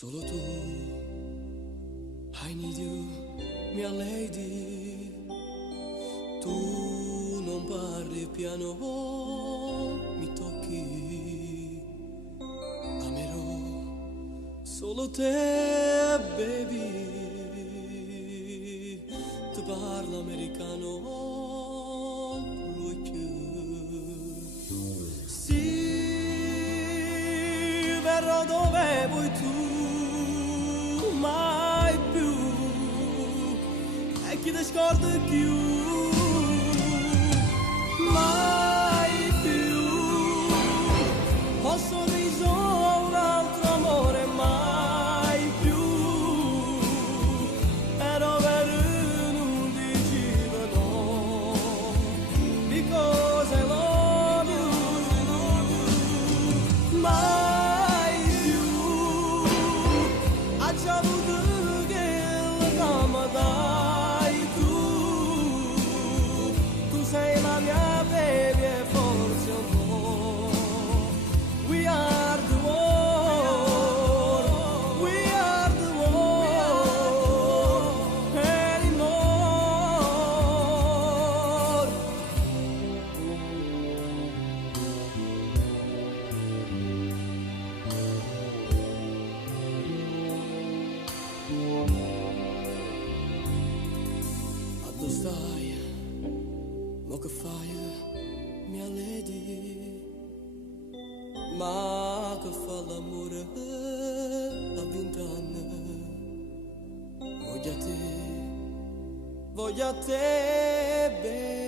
Solo tu, I need you, mia lady. Tu non parli piano, mi tocchi. Amerò solo te, baby. Tu parli americano, lui più. Sì, verrò dove vuoi tu, mai più. E chi ti scorda più, mai più. Ho sorriso a un altro amore, mai più. Ero vero, non dicevano, because I love you. Mai più. Ha già avuto che la cama dai tu. Tu sei la mia baby e forse un po'. We are the world. We are the world. Anymore. A dove stai? Mo che fai, mia lady? Ma che fa l'amore a 20 anni? Voglio a te, baby.